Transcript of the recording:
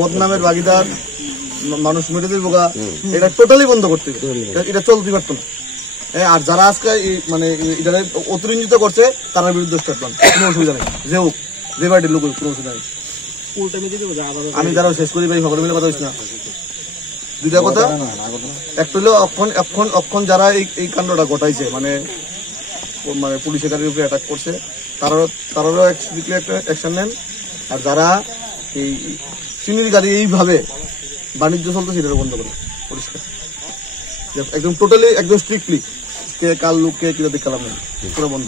বদনামের ভাগিদার মানুষ মেরে দিব, এটা টোটালি বন্ধ করতে হবে, এটা চলতে পারতো না। আর যারা আজকে মানে এটা অতিরঞ্জিত করছে তার বিরুদ্ধে স্টেপ নেন, কোনো অসুবিধা নেই, যে হোক যে বাড়ির লোক কোনো অসুবিধা নেই। আমি যারা শেষ করি ভাই সকলে মিলে কথা হচ্ছে না, দুইটা কথা। একটা হলো অক্ষণ যারা এই কাণ্ডটা ঘটাইছে, মানে পুলিশের গাড়ির উপরে অ্যাটাক করছে, তারারও একটা অ্যাকশন নেন। আর যারা এই চিনির গাড়ি এইভাবে বাণিজ্য চলতে সেটা বন্ধ করে পরিষ্কার, একদম টোটালি একদম স্ট্রিক্টলি, কে কার লোক কে কিনা দেখালাম না, পুরো বন্ধ।